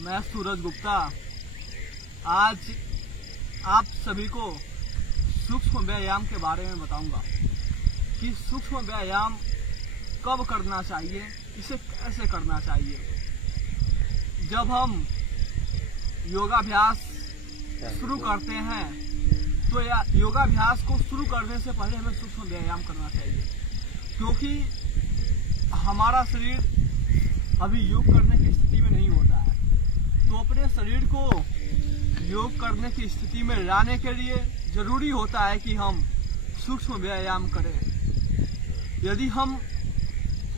मैं सूरज गुप्ता आज आप सभी को सूक्ष्म व्यायाम के बारे में बताऊंगा कि सूक्ष्म व्यायाम कब करना चाहिए, इसे कैसे करना चाहिए। जब हम योगाभ्यास शुरू करते हैं तो योगाभ्यास को शुरू करने से पहले हमें सूक्ष्म व्यायाम करना चाहिए, क्योंकि हमारा शरीर अभी योग करने की स्थिति में नहीं होता है। तो अपने शरीर को योग करने की स्थिति में लाने के लिए जरूरी होता है कि हम सूक्ष्म व्यायाम करें। यदि हम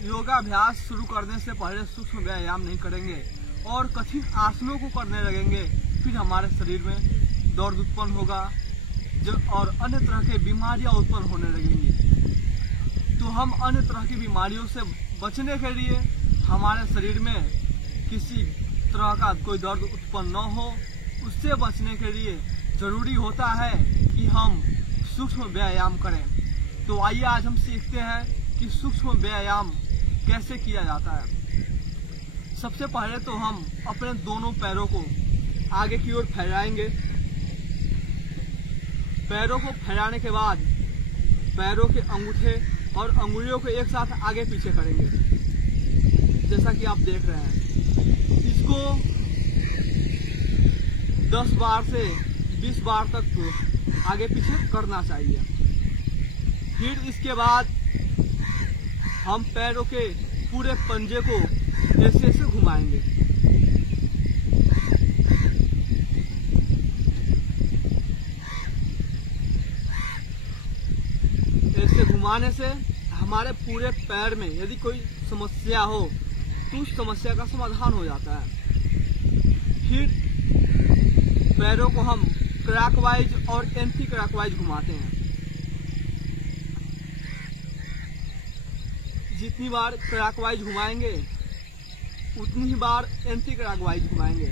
योगाभ्यास शुरू करने से पहले सूक्ष्म व्यायाम नहीं करेंगे और कठिन आसनों को करने लगेंगे, फिर हमारे शरीर में दर्द उत्पन्न होगा और अन्य तरह की बीमारियां उत्पन्न होने लगेंगी। तो हम अन्य तरह की बीमारियों से बचने के लिए हमारे शरीर में किसी तरह का कोई दर्द उत्पन्न न हो, उससे बचने के लिए जरूरी होता है कि हम सूक्ष्म व्यायाम करें। तो आइए आज हम सीखते हैं कि सूक्ष्म व्यायाम कैसे किया जाता है। सबसे पहले तो हम अपने दोनों पैरों को आगे की ओर फैलाएंगे। पैरों को फैलाने के बाद पैरों के अंगूठे और अंगुलियों को एक साथ आगे पीछे करेंगे, जैसा कि आप देख रहे हैं। इसको 10 बार से 20 बार तक आगे पीछे करना चाहिए। फिर इसके बाद हम पैरों के पूरे पंजे को ऐसे ऐसे घुमाएंगे। ऐसे घुमाने से हमारे पूरे पैर में यदि कोई समस्या हो तो उस समस्या का समाधान हो जाता है। फिर पैरों को हम क्लॉकवाइज और एंटी क्लॉकवाइज घुमाते हैं। जितनी बार क्लॉकवाइज घुमाएंगे उतनी ही बार एंटी क्लॉकवाइज घुमाएंगे।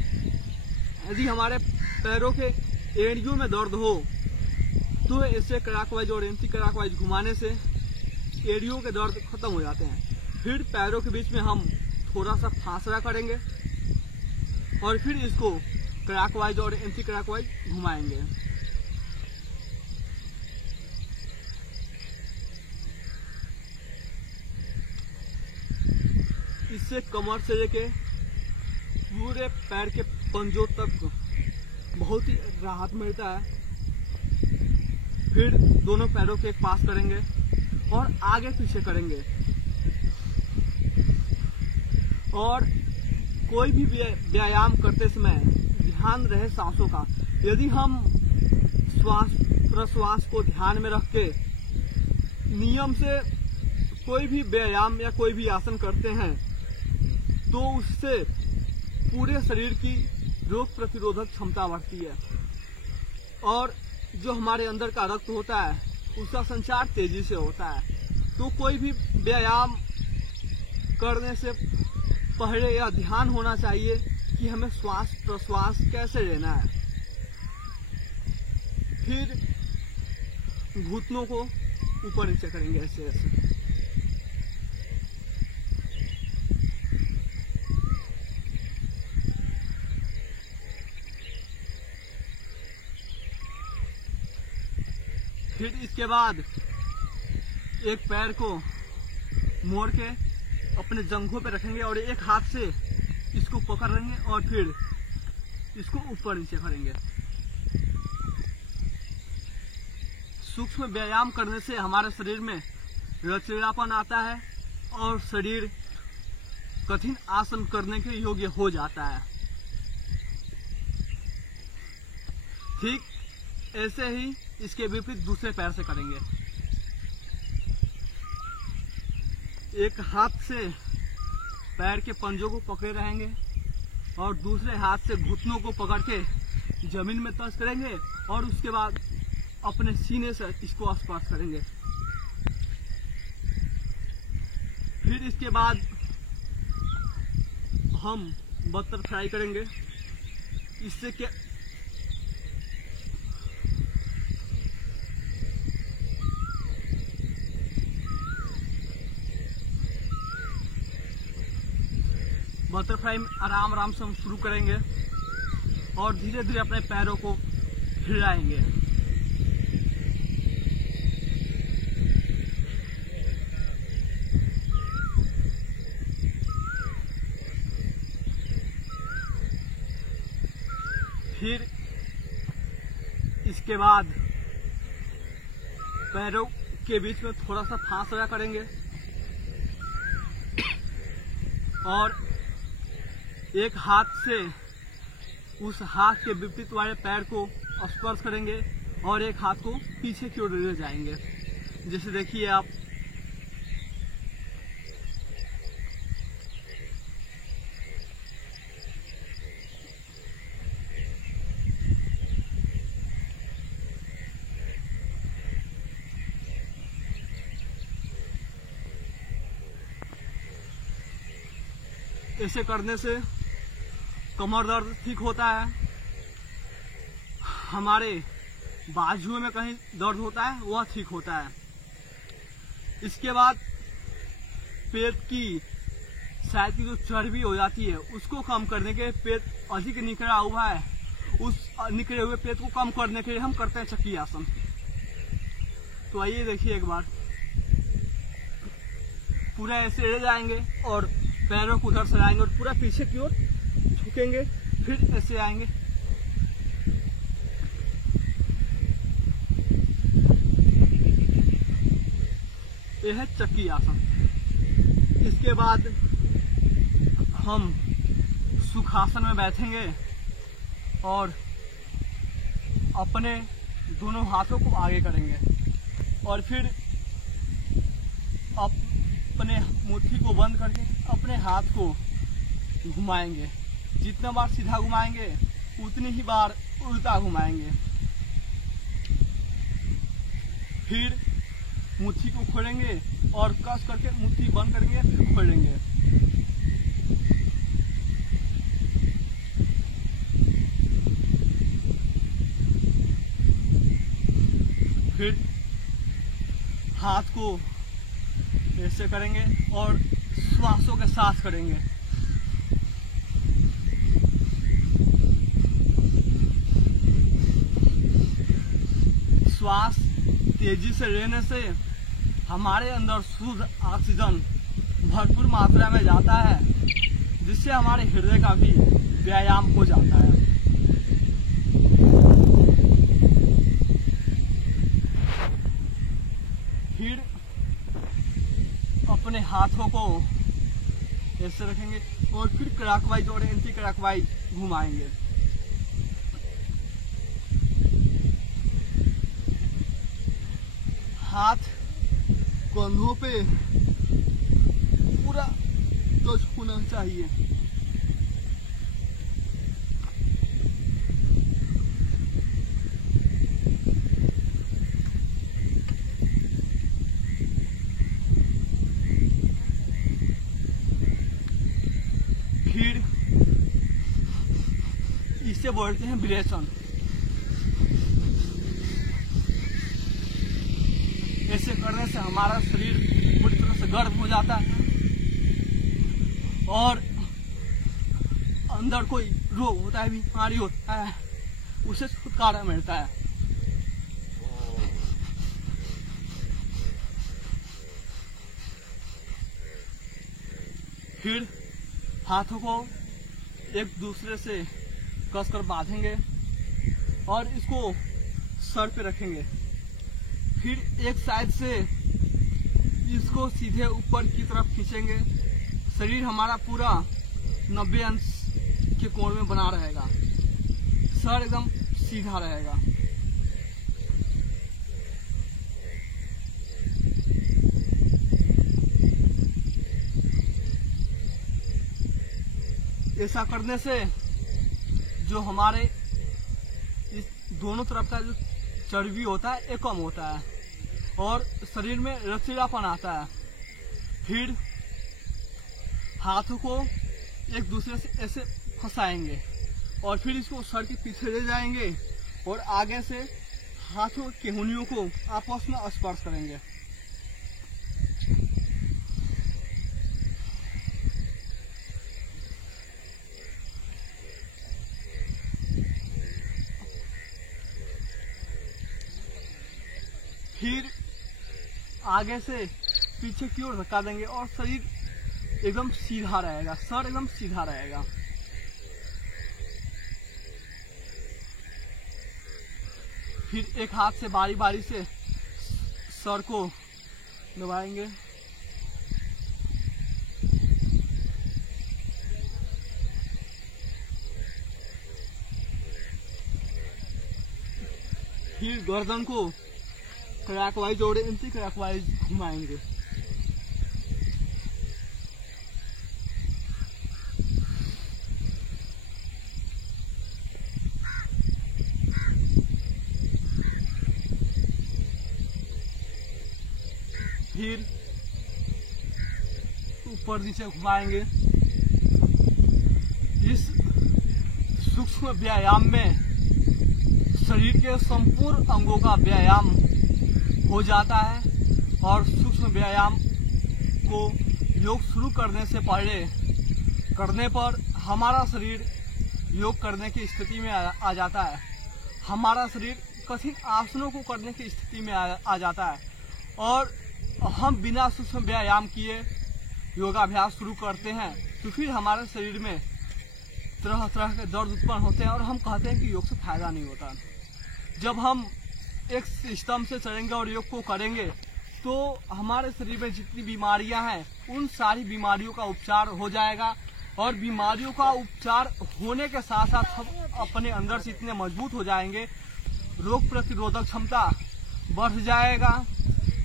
यदि हमारे पैरों के एड़ियों में दर्द हो तो ऐसे क्लॉकवाइज और एंटी क्लॉकवाइज घुमाने से एड़ियों के दर्द खत्म हो जाते हैं। फिर पैरों के बीच में हम थोड़ा सा फासला करेंगे और फिर इसको क्लॉकवाइज और एंटी क्लॉकवाइज घुमाएंगे। इससे कमर से लेके पूरे पैर के पंजों तक बहुत ही राहत मिलता है। फिर दोनों पैरों के एक पास करेंगे और आगे पीछे करेंगे। और कोई भी व्यायाम करते समय ध्यान रहे सांसों का। यदि हम श्वास प्रश्वास को ध्यान में रख के नियम से कोई भी व्यायाम या कोई भी आसन करते हैं तो उससे पूरे शरीर की रोग प्रतिरोधक क्षमता बढ़ती है और जो हमारे अंदर का रक्त होता है उसका संचार तेजी से होता है। तो कोई भी व्यायाम करने से पहले यह ध्यान होना चाहिए कि हमें श्वास प्रश्वास कैसे लेना है। फिर घुटनों को ऊपर नीचे करेंगे ऐसे ऐसे। फिर इसके बाद एक पैर को मोड़ के अपने जंघों पे रखेंगे और एक हाथ से इसको पकड़ लेंगे और फिर इसको ऊपर नीचे करेंगे। सूक्ष्म व्यायाम करने से हमारे शरीर में लचीलापन आता है और शरीर कठिन आसन करने के योग्य हो जाता है। ठीक ऐसे ही इसके विपरीत दूसरे पैर से करेंगे। एक हाथ से पैर के पंजों को पकड़े रहेंगे और दूसरे हाथ से घुटनों को पकड़ के जमीन में टच करेंगे और उसके बाद अपने सीने से इसको स्पर्श करेंगे। फिर इसके बाद हम बटरफ्लाई करेंगे। इससे क्या बटरफ्लाई आराम आराम से हम शुरू करेंगे और धीरे धीरे अपने पैरों को हिलाएंगे। फिर इसके बाद पैरों के बीच में थोड़ा सा फांस लगा करेंगे और एक हाथ से उस हाथ के विपरीत वाले पैर को स्पर्श करेंगे और एक हाथ को पीछे की ओर ले जाएंगे। जैसे देखिए आप, ऐसे करने से कमर दर्द ठीक होता है। हमारे बाजुओं में कहीं दर्द होता है वह ठीक होता है। इसके बाद पेट की शायद की जो चर्बी हो जाती है उसको कम करने के, पेट अधिक निकला हुआ है उस निकले हुए पेट को कम करने के लिए हम करते हैं चक्की आसन। तो आइए देखिए एक बार, पूरा ऐसे ले जाएंगे और पैरों को उधर से लाएंगे और पूरा पीछे की ओर झुकेंगे, फिर ऐसे आएंगे। यह है चक्की आसन। इसके बाद हम सुखासन में बैठेंगे और अपने दोनों हाथों को आगे करेंगे और फिर अपने मुट्ठी को बंद करके अपने हाथ को घुमाएंगे। जितना बार सीधा घुमाएंगे उतनी ही बार उल्टा घुमाएंगे। फिर मुट्ठी को खोलेंगे और कस करके मुट्ठी बंद करेंगे, फिर खोलेंगे। फिर हाथ को ऐसे करेंगे और श्वासों के साथ करेंगे। श्वास तेजी से लेने से हमारे अंदर शुद्ध ऑक्सीजन भरपूर मात्रा में जाता है, जिससे हमारे हृदय का भी व्यायाम हो जाता है। फिर अपने हाथों को ऐसे रखेंगे और फिर क्लॉकवाइज और एंटी क्लॉकवाइज घुमाएंगे। हाथ कंधों पे पूरा टच होना चाहिए। फिर इसे बोलते हैं ब्रेसन। ऐसे करने से हमारा शरीर पूरी तरह से गर्म हो जाता है और अंदर कोई रोग होता है, बीमारी होता है, उसे छुटकारा मिलता है। फिर हाथों को एक दूसरे से कसकर बांधेंगे और इसको सर पे रखेंगे। फिर एक साइड से इसको सीधे ऊपर की तरफ खींचेंगे। शरीर हमारा पूरा 90 अंश के कोण में बना रहेगा, सर एकदम सीधा रहेगा। ऐसा करने से जो हमारे इस दोनों तरफ का जो चर्बी होता है ये कम होता है और शरीर में लचीलापन आता है। फिर हाथों को एक दूसरे से ऐसे फंसाएंगे और फिर इसको सर के पीछे ले जाएंगे और आगे से हाथों की उंगलियों को आपस में स्पर्श करेंगे। फिर आगे से पीछे की ओर धक्का देंगे और शरीर एकदम सीधा रहेगा, सर एकदम सीधा रहेगा। फिर एक हाथ से बारी बारी से सर को दबाएंगे। फिर गर्दन को क्लॉकवाइज और एंटी क्लॉकवाइज घुमाएंगे। फिर ऊपर नीचे घुमाएंगे। इस सूक्ष्म व्यायाम में शरीर के संपूर्ण अंगों का व्यायाम हो जाता है और सूक्ष्म व्यायाम को योग शुरू करने से पहले करने पर हमारा शरीर योग करने की स्थिति में आ जाता है। हमारा शरीर कठिन आसनों को करने की स्थिति में आ जाता है और हम बिना सूक्ष्म व्यायाम किए योगाभ्यास शुरू करते हैं तो फिर हमारे शरीर में तरह तरह के दर्द उत्पन्न होते हैं और हम कहते हैं कि योग से फायदा नहीं होता। जब हम एक सिस्टम से चलेंगे और योग को करेंगे तो हमारे शरीर में जितनी बीमारियां हैं उन सारी बीमारियों का उपचार हो जाएगा और बीमारियों का उपचार होने के साथ साथ हम अपने अंदर से इतने मजबूत हो जाएंगे, रोग प्रतिरोधक क्षमता बढ़ जाएगा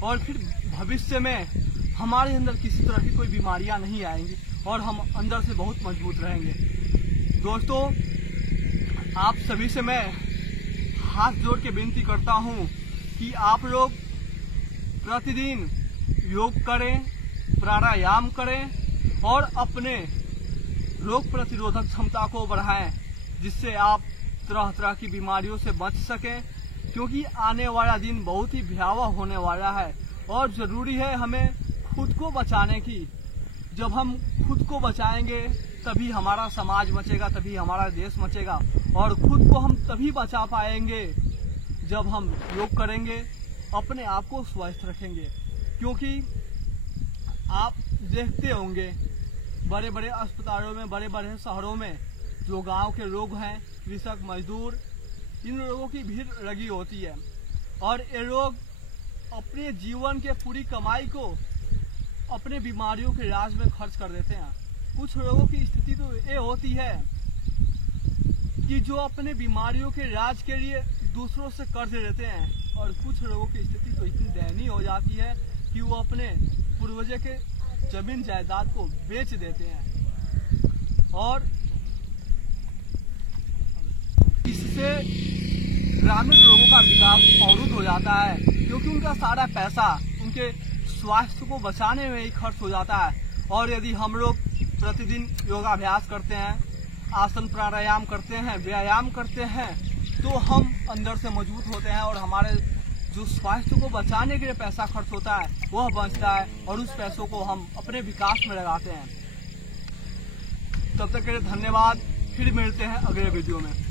और फिर भविष्य में हमारे अंदर किसी तरह की कोई बीमारियां नहीं आएंगी और हम अंदर से बहुत मजबूत रहेंगे। दोस्तों, आप सभी से मैं हाथ जोड़ के विनती करता हूं कि आप लोग प्रतिदिन योग करें, प्राणायाम करें और अपने रोग प्रतिरोधक क्षमता को बढ़ाएं, जिससे आप तरह तरह की बीमारियों से बच सकें, क्योंकि आने वाला दिन बहुत ही भयावह होने वाला है और जरूरी है हमें खुद को बचाने की। जब हम खुद को बचाएंगे तभी हमारा समाज बचेगा, तभी हमारा देश बचेगा और खुद को हम तभी बचा पाएंगे जब हम योग करेंगे, अपने आप को स्वस्थ रखेंगे। क्योंकि आप देखते होंगे बड़े बड़े अस्पतालों में, बड़े बड़े शहरों में जो गांव के लोग हैं, कृषक, मजदूर, इन लोगों की भीड़ लगी होती है और ये लोग अपने जीवन के पूरी कमाई को अपने बीमारियों के इलाज में खर्च कर देते हैं। कुछ लोगों की स्थिति तो ये होती है कि जो अपने बीमारियों के इलाज के लिए दूसरों से कर्ज लेते हैं और कुछ लोगों की स्थिति तो इतनी दयनीय हो जाती है कि वो अपने पूर्वजों के जमीन जायदाद को बेच देते हैं और इससे ग्रामीण लोगों का विकास अवरुद्ध हो जाता है, क्योंकि उनका सारा पैसा उनके स्वास्थ्य को बचाने में ही खर्च हो जाता है। और यदि हम लोग प्रतिदिन योगाभ्यास करते हैं, आसन प्राणायाम करते हैं, व्यायाम करते हैं, तो हम अंदर से मजबूत होते हैं और हमारे जो स्वास्थ्य को बचाने के लिए पैसा खर्च होता है वह बचता है और उस पैसों को हम अपने विकास में लगाते हैं। तब तक के लिए धन्यवाद। फिर मिलते हैं अगले वीडियो में।